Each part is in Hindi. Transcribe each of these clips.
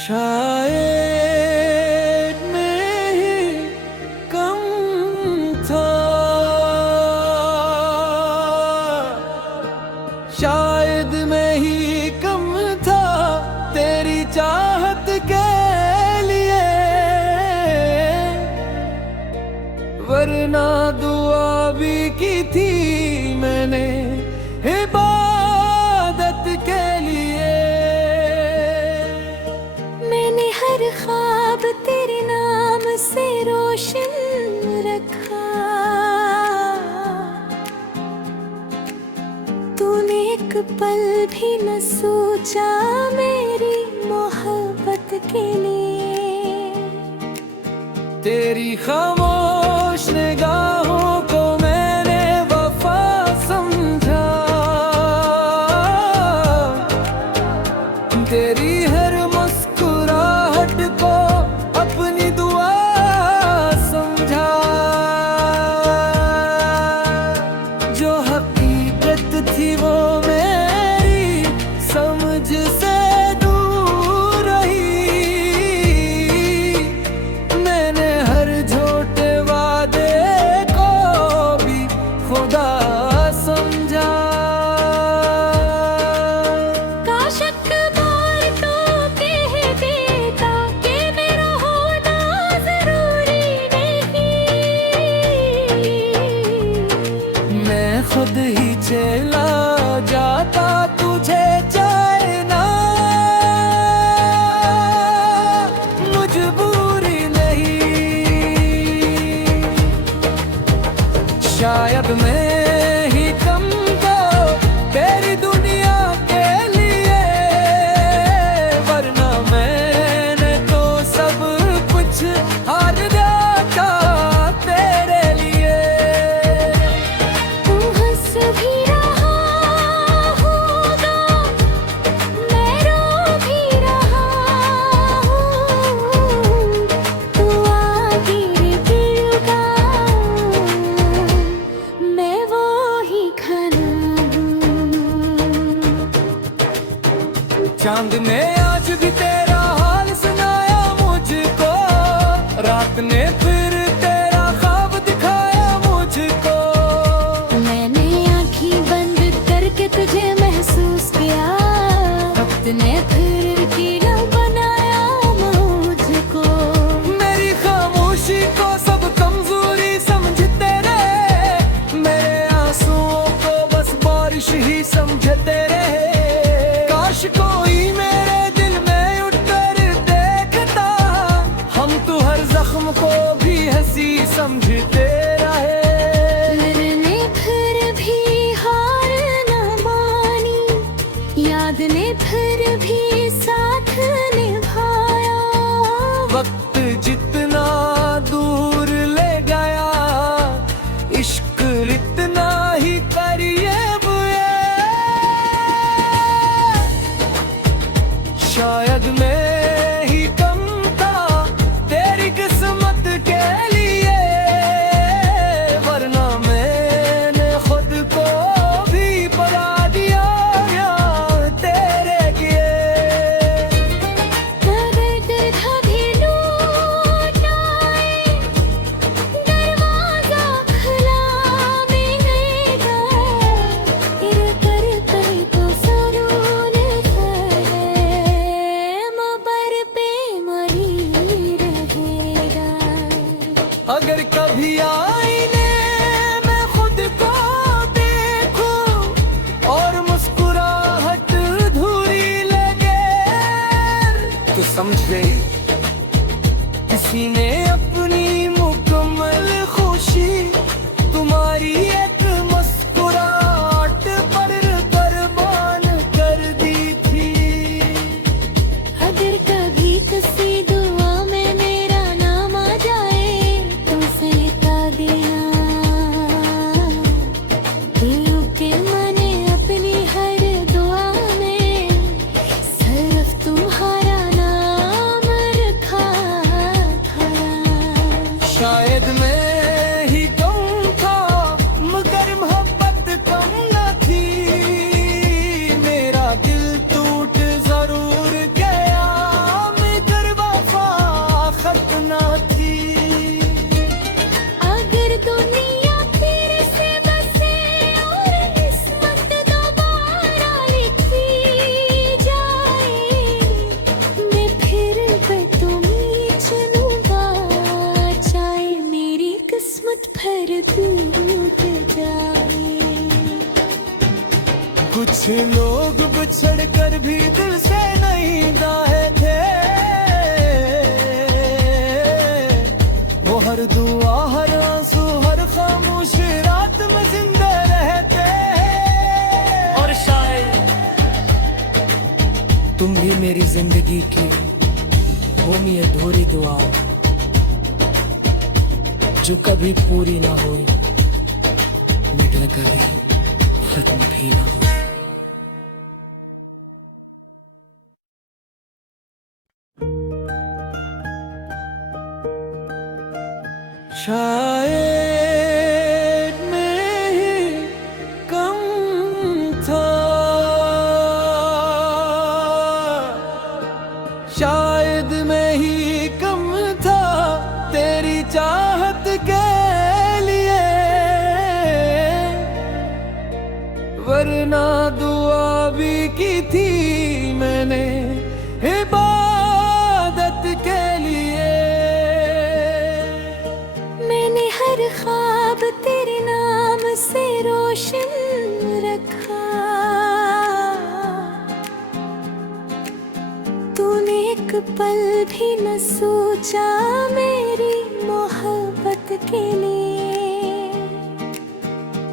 शायद मैं ही कम था, शायद मैं ही कम था तेरी चाहत के लिए, वरना दुआ भी की थी मैंने इबादत के लिए। मैंने हर ख्वाब तेरे नाम से रोशन रखा, तूने एक पल भी न सोचा मेरी मोहब्बत के लिए। तेरी खामोश निगाहों को मैंने वफा समझा, तेरी हर मुस्कुराहट को अपनी दुआ समझा। जो हकीकत थी वो मेरी समझ से दूर रही, मैंने हर झूठे वादे को भी खुदा समझा। काश अकबर तो कह देता कि मेरा होना जरूरी नहीं। मैं खुद ही चला जाता तुझे चाहे ना, मजबूरी नहीं। शायद मैं ही कम था तेरी दुनिया के लिए, वरना मैंने तो सब कुछ हार दिया था तेरे लिए। तू हंस भी रहा होगा, मैं रो भी रहा हूँ, तू आगे गिरगा, मैं वो ही खड़ा हूँ। चांद ने आज भी तेरा हाल सुनाया मुझको, रात ने फिर तेरा ख्वाब दिखाया मुझको। मैंने आँखें बंद करके तुझे महसूस किया, वक्त ने फिर कीड़ा बनाया मुझको। मेरी खामोशी को सब कमजोरी समझते रहे, मेरे आंसुओं को बस बारिश ही समझते रहे। काश कोई मेरे दिल में उठकर देखता, हम तो हर जख्म को भी हंसी समझते रहे। लड़ने फिर भी हार न मानी, याद ने फिर भी साथ निभाया। वक्त जितना दूर ले गया, इश्क इतना ही करीब है। कुछ लोग बिछड़ कर भी दिल से नहीं गाए थे, वो हर दुआ हर आंसू हर खामोश रात में जिंदा रहते। और शायद तुम भी मेरी जिंदगी की वो मी अधूरी दुआ जो कभी पूरी ना हुई, मिट कभी खत्म भी ना हुई। शायद मैं ही कम था, शायद मैं ही कम था तेरी चाहत के लिए, वरना दुआ भी की थी मैंने इबादत के लिए। मैंने हर ख्वाब तेरे नाम से रोशन रखा, तूने एक पल भी न सोचा मेरी मोहब्बत के लिए।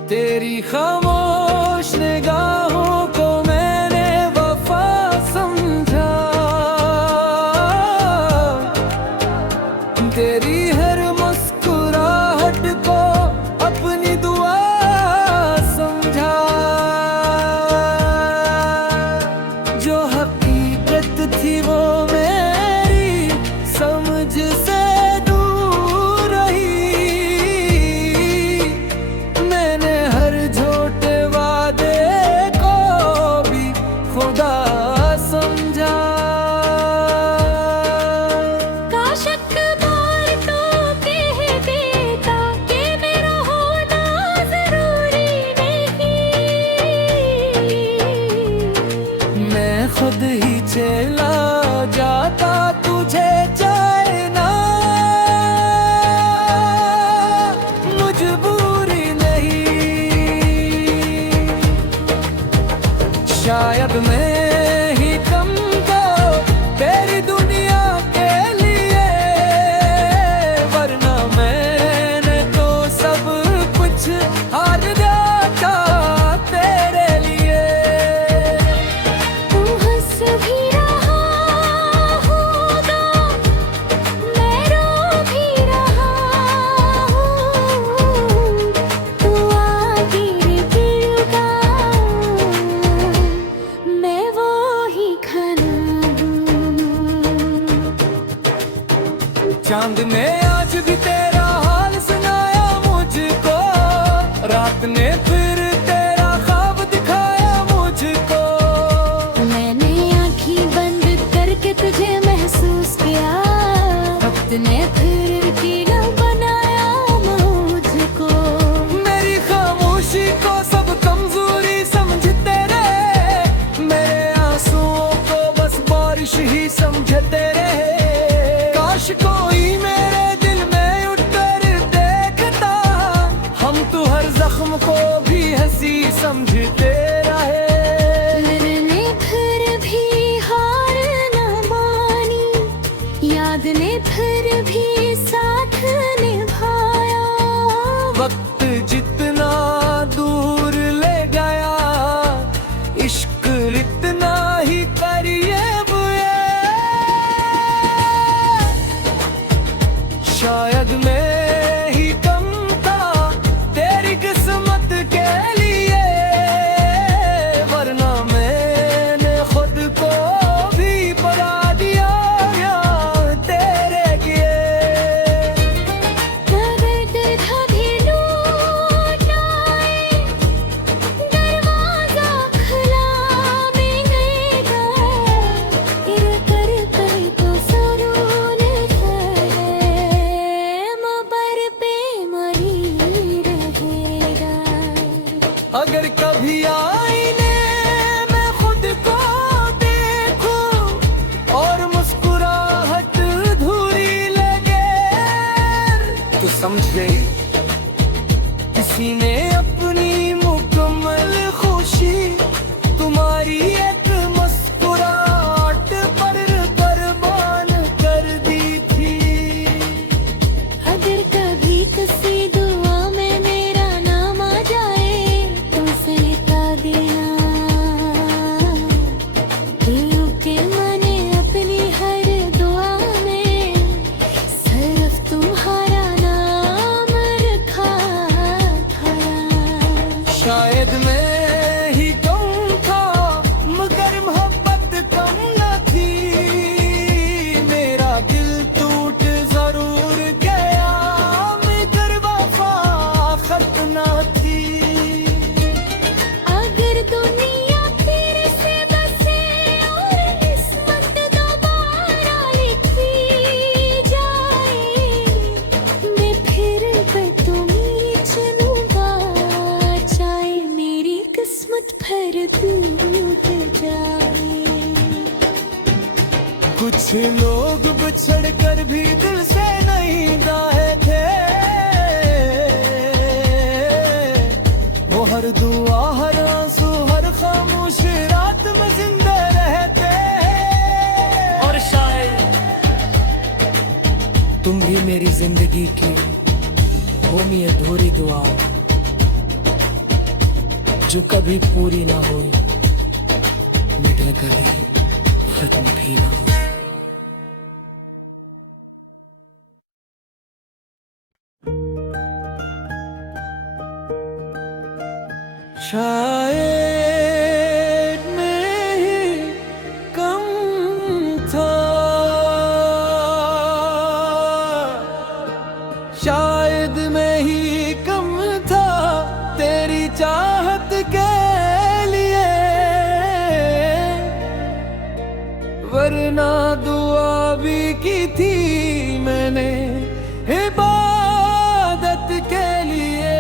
तेरी खामोश निगाहों को मैंने वफा समझा, तेरी हर मुस्कुराहट को अपनी दुआ समझा। जो हकीकत थी वो मेरी समझ से दूर रही, मैंने हर झूठे वादे को भी खुदा समझा। काश अकबर तो कह देता कि मेरा होना जरूरी नहीं। मैं खुद ही चला जाता तुझे चाहे ना, मजबूरी नहीं। शायद मैं ही कम था तेरी दुनिया के लिए, वरना मैंने तो सब कुछ हार दिया था तेरे लिए। तू हंस भी रहा होगा, मैं रो भी रहा हूँ, तू आगे बढ़ेगा, मैं वो ही खड़ा हूँ। चांद ने आज भी तेरा हाल सुनाया मुझको, रात ने फिर तेरा ख्वाब दिखाया मुझको। मैंने आँखें बंद करके तुझे महसूस किया, वक्त ने फिर कीड़ा बनाया मुझको। मेरी खामोशी को सब कमजोरी समझते रहे, मेरे आंसुओं को बस बारिश ही समझते रहे। काश कोई मेरे टूट जाए। कुछ लोग बिछड़ कर भी दिल से नहीं गाए थे, वो हर दुआ हर आंसू हर खामोश रात में जिंदा रहते। और शायद तुम भी मेरी जिंदगी की वो मी अधूरी दुआ जो कभी पूरी ना हो, मिट कर खत्म भी ना हो। शायद मैं ही कम था, शायद मैं ही कम था तेरी चाहत के लिए, वरना दुआ भी की थी मैंने इबादत के लिए।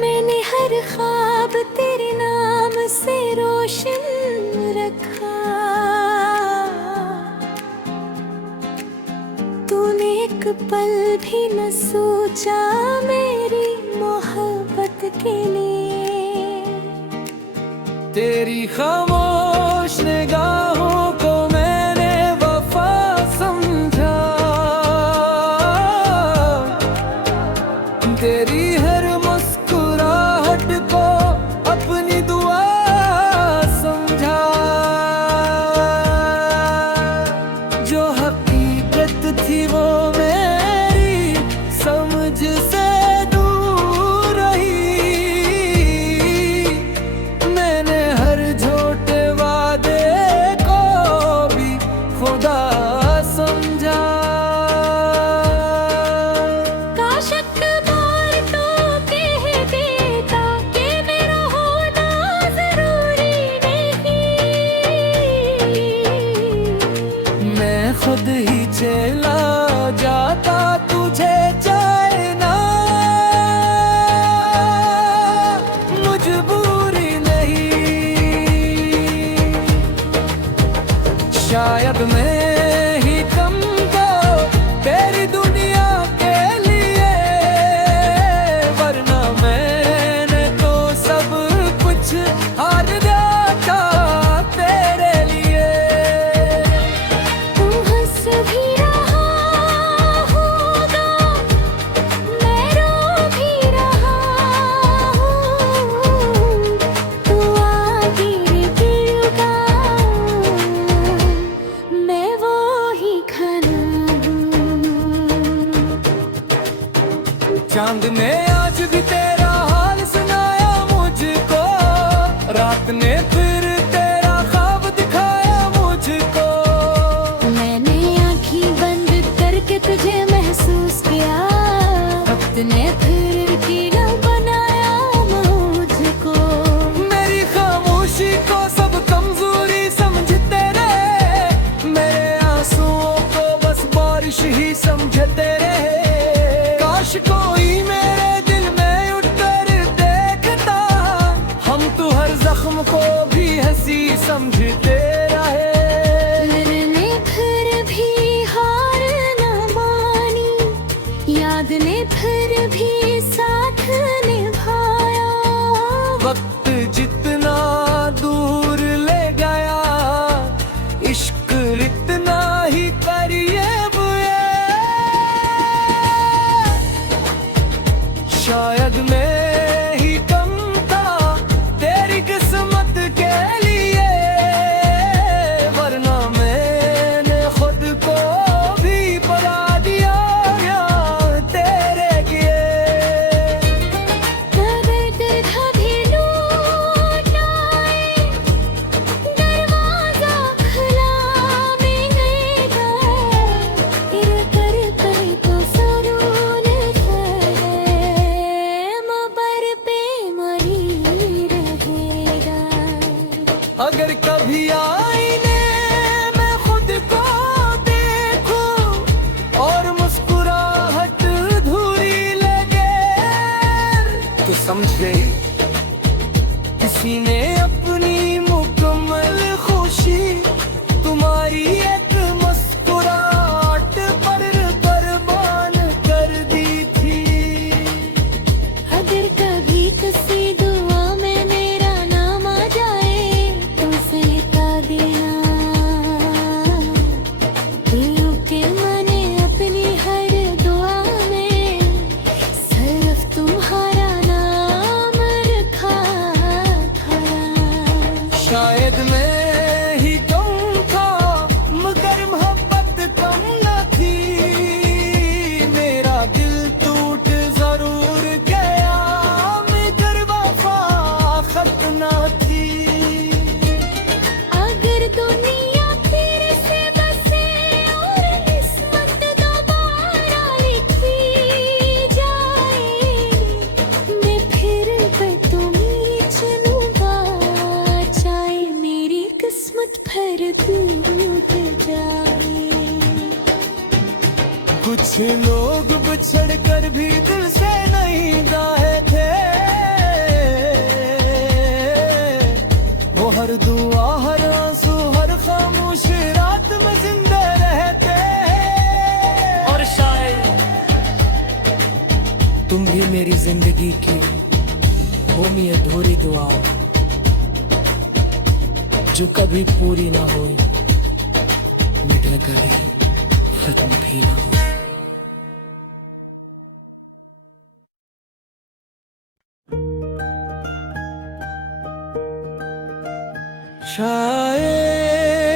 मैंने हर ख्वाब तेरे नाम से रोशन रखा, तूने एक पल भी न सोचा मेरी मोहब्बत के लिए। तेरी खामोश निगाहों को मैंने वफा समझा, तेरी हर मुस्कुराहट को अपनी दुआ समझा। जो हकीकत थी वो मेरी समझ से दूर रही, मैंने हर झूठे वादे को भी खुदा समझा। काश अकबर तो कह देता कि मेरा होना जरूरी नहीं। मैं खुद ही चला जाता तुझे चाहे ना, मजबूरी नहीं। शायद मैं ही कम था तेरी दुनिया के लिए, वरना मैंने तो सब कुछ हार दिया था तेरे लिए। तू हंस भी रहा होगा, मैं रो भी रहा हूँ, तू आगे गिरगा, मैं वो ही खाना हूँ। चांद ने आज भी तेरा हाल सुनाया मुझको, रात ने फिर तेरा ख्वाब दिखाया मुझको। मैंने आँखें बंद करके तुझे महसूस किया, वक्त ने फिर कीड़ा बनाया मुझको। मेरी खामोशी को सब कमजोरी समझते रहे, मेरे आंसुओं को बस बारिश ही समझते रहे। काश कोई मेरे दिल में उठकर देखता, हम तो हर जख्म को भी हंसी समझते रहे। मैंने फिर भी हार न मानी, याद ने फिर भी साथ निभाया। वक्त जितना दूर ले गया, इश्क इतना ही करीब है। शायद मैं ही कम था तेरी किस्मत के लिए, वरना मैंने खुद को भी बना दिया तेरे लिए। दर्द कभी लौट आए, दरवाजा खुला मिलेगा, फिर कर तो सरूर है, मबर पे मरी रहेगा। अगर कभी आईने मैं खुद को देखूं और मुस्कुराहट अधूरी लगे, तो समझे कि किसी ने अपनी मुकम्मल खुशी तुम्हारी एक मुस्कुराहट पर कुर्बान कर दी थी। अगर कभी किसी दुआ में मेरा नाम आ जाए तो उसे लिखा देना कि मैंने अपनी हर दुआ में सिर्फ तुम्हारा नाम रखा था। शायद मैं ही कम था मगर मोहब्बत कम न थी। मेरा दिल टूट जरूर गया मगर वफा खत्म न थी। अगर दुनिया फिर से बसे और किस्मत दोबारा लिखी जाए मैं फिर पे तुम्हें चलूंगा चाहे मेरी किस्मत फिर टूट जाए। कुछ लोग बिछड़ कर भी दिल से नहीं गए थे। वो हर दुआ हर आंसू हर खामोश रात में जिंदा रहते। और शायद तुम भी मेरी जिंदगी की वो मी अधूरी दुआ जो कभी पूरी ना हुई, मिट गई खत्म भी ना हुई। शायद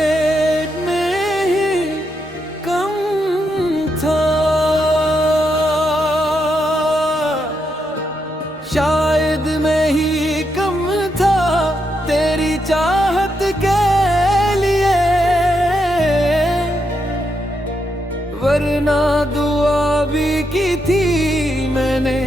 मैं ही कम था, शायद मैं ही कम था तेरी चाहत के लिए। वरना दुआ भी की थी मैंने